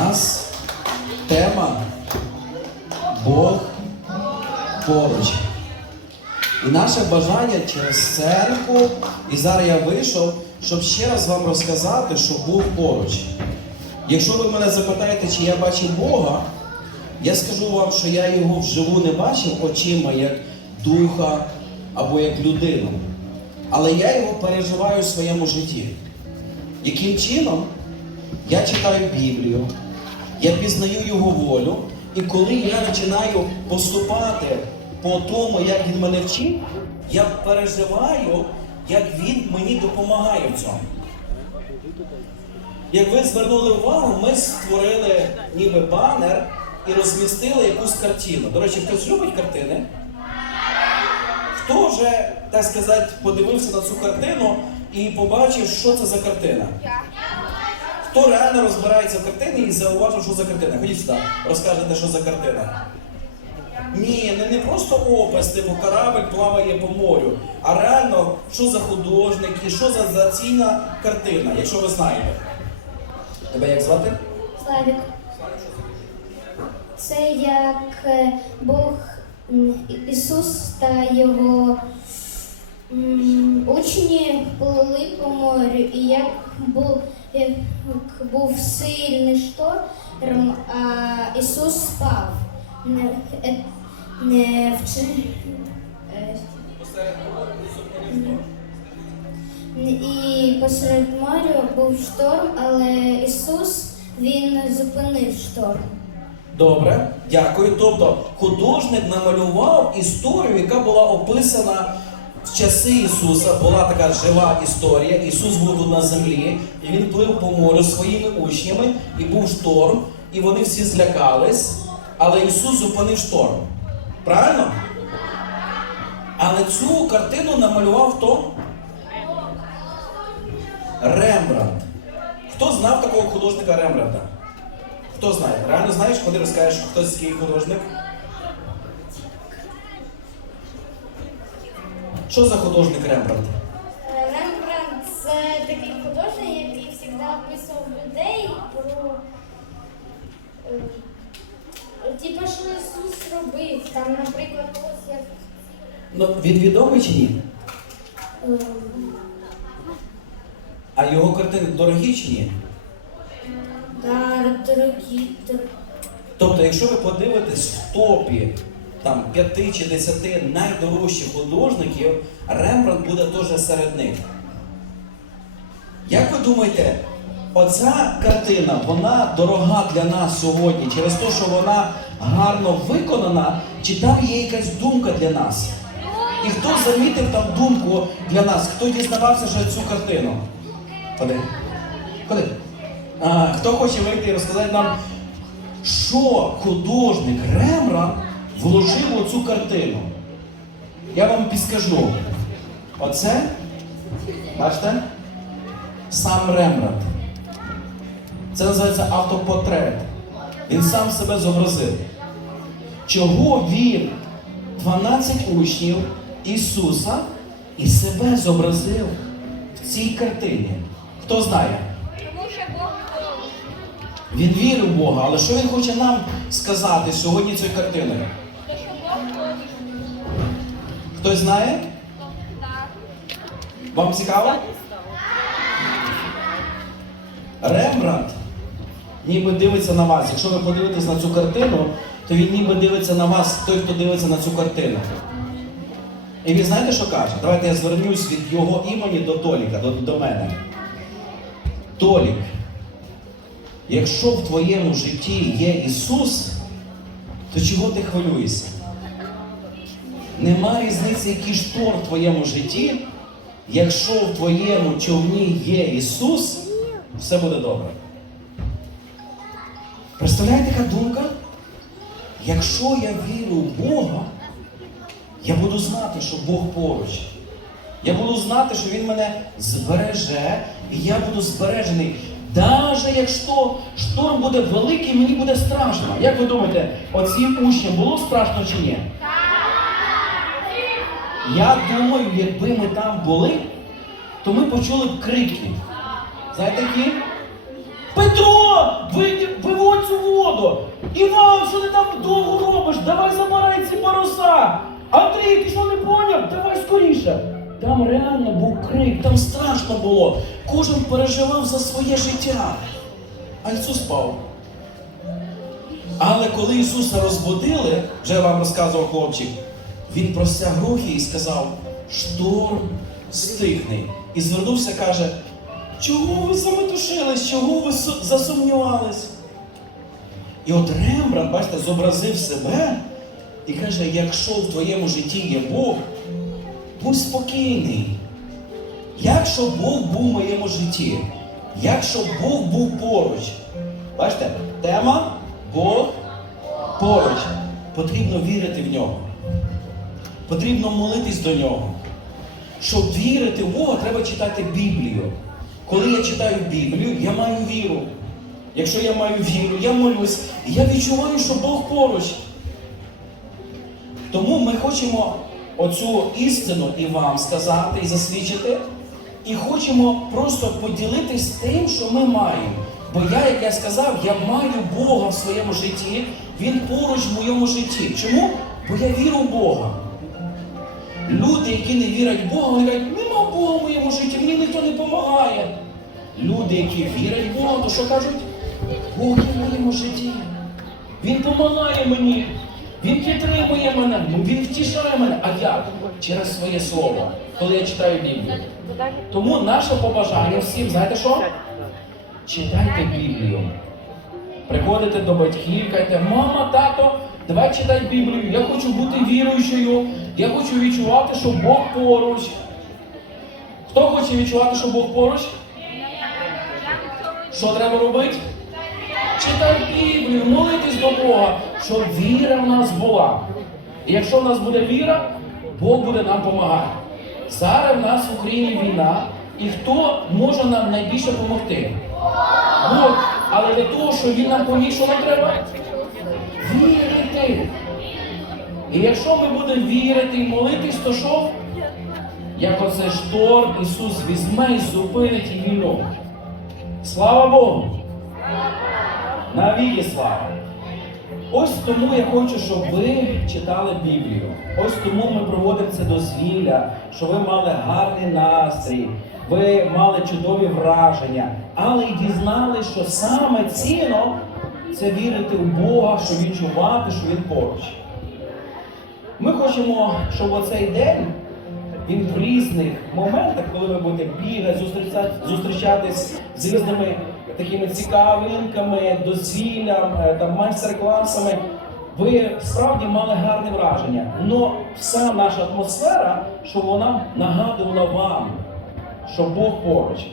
нас тема Бог поруч. І наше бажання через церкву, і зараз я вийшов, щоб ще раз вам розказати, що Бог поруч. Якщо ви мене запитаєте, чи я бачив Бога, я скажу вам, що я його вживу не бачив очима як духа або як людину. Але я його переживаю в своєму житті. Яким чином? Я читаю Біблію, я пізнаю його волю, і коли я починаю поступати по тому, як він мене вчив, я переживаю, як він мені допомагає в цьому. Як ви звернули увагу, ми створили ніби банер і розмістили якусь картину. До речі, хтось любить картини? Хто вже, так сказати, подивився на цю картину і побачив, що це за картина? Хто реально розбирається в картині і зауважив, що за картина? Ходіть сюди, розкажете, що за картина. Ні, не, не просто опис, типу корабль плаває по морю, а реально, що за художник і що за, за цінна картина, якщо ви знаєте. Тебе як звати? Славік. Це як е, Бог Ісус та його учні плили по морю, і як був, як був сильний шторм, а Ісус спав. Не, е, не вчи, е, І посеред моря був шторм, але Ісус він зупинив шторм. Добре, дякую. Тобто художник намалював історію, яка була описана в часи Ісуса. Була така жива історія. Ісус був тут на землі, і він плив по морю своїми учнями, і був шторм, і вони всі злякались, але Ісус зупинив шторм. Правильно? Але цю картину намалював хто? Рембрандт. Хто знав такого художника Рембрандта? Хто знає? Реально знаєш, коли розкажеш, хтось такий художник? Що за художник Рембрандт? Рембрандт це такий художник, який завжди описував людей про е, типу, що Ісус робив. Там, наприклад, ось як Ну, він відомий чи ні? е, А його картини дорогі чи ні? дар, дорогі, Тобто, якщо ви подивитесь в топі там, 5 чи 10 найдорожчих художників, Рембрандт буде теж серед них. Як ви думаєте, оця картина, вона дорога для нас сьогодні через те, що вона гарно виконана, чи там є якась думка для нас? І хто замітив там думку для нас? Хто дізнавався вже цю картину? Ходи. Ходи. А, хто хоче вийти і розказати нам, що художник Рембрандт вложив у цю картину? Я вам підскажу. Оце, бачите? Сам Рембрандт. Це називається автопортрет. Він сам себе зобразив. Чого він 12 учнів Ісуса і себе зобразив в цій картині? Хто знає? Він вірив в Бога, але що він хоче нам сказати сьогодні цією картиною? Хтось знає? Вам цікаво? Рембрандт ніби дивиться на вас. Якщо ви подивитесь на цю картину, то він ніби дивиться на вас, той, хто дивиться на цю картину. І він знаєте, що каже? Давайте я звернусь від його імені до Толіка, до, до мене. Толік, якщо в твоєму житті є Ісус, то чого ти хвилюєшся? Нема різниці, який штор в твоєму житті, якщо в твоєму човні є Ісус, все буде добре. Представляєте, яка думка? Якщо я вірю в Бога, я буду знати, що Бог поруч. Я буду знати, що Він мене збереже, і я буду збережений. Навіть якщо шторм буде великий, мені буде страшно. Як ви думаєте, оцім учням було страшно чи ні? Я думаю, якби ми там були, то ми почули б крики. Знаєте які? Петро! Ви, виводь воду. Іван, що ти там довго робиш? Давай забирай ці паруса. Андрій, ти що не поняв? Давай скоріше. Там реально був крик, там страшно було. Кожен переживав за своє життя. А Ісус спав. Але коли Ісуса розбудили, вже вам розказував хлопчик, він простяг руки і сказав: шторм стихне. І звернувся, каже: чого ви заметушились, чого ви су- засумнівались? І от Рембрандт, бачите, зобразив себе і каже: якщо в твоєму житті є Бог, будь спокійний. Якщо Бог був в моєму житті, якщо Бог був поруч, бачите, тема Бог поруч. Потрібно вірити в нього. Потрібно молитись до нього. Щоб вірити в Бога, треба читати Біблію. Коли я читаю Біблію, я маю віру. Якщо я маю віру, я молюсь, і я відчуваю, що Бог поруч. Тому ми хочемо оцю істину і вам сказати, і засвідчити, і хочемо просто поділитись тим, що ми маємо. Бо я, як я сказав, я маю Бога в своєму житті, Він поруч в моєму житті. Чому? Бо я вірю в Бога. Люди, які не вірять в Бога, вони кажуть, нема Бога в моєму житті, мені ніхто не допомагає. Люди, які вірять в Бога, то що кажуть? Бог є в моєму житті. Він допомагає мені. Він підтримує мене, він втішає мене. А як? Через своє слово, коли я читаю Біблію. Тому наше побажання всім, знаєте що? Читайте Біблію. Приходите до батьків, кажете, мама, тато, давай читай Біблію. Я хочу бути віруючою. Я хочу відчувати, що Бог поруч. Хто хоче відчувати, що Бог поруч? Що треба робити? Читай Біблію, молитись до Бога, щоб віра в нас була. І якщо в нас буде віра, Бог буде нам допомагати. Зараз в нас в Україні війна, і хто може нам найбільше допомогти? Бог. Але для того, щоб він нам поміг, що нам треба? Вірити. І якщо ми будемо вірити і молитись, то що? Як оце шторм Ісус візьме і зупинить і війну. Слава Богу! Навіки слава! Ось тому я хочу, щоб ви читали Біблію. Ось тому ми проводимо це дозвілля, щоб ви мали гарний настрій, ви мали чудові враження, але й дізнали, що саме цінно це вірити в Бога, що відчувати, що Він поруч. Ми хочемо, щоб оцей день він в різних моментах, коли ви будете бігати, зустрічати, зустрічатись з різними такими цікавинками, дозвіллям, е, майстер-класами, ви справді мали гарне враження. Но вся наша атмосфера, щоб вона нагадувала вам, що Бог поруч.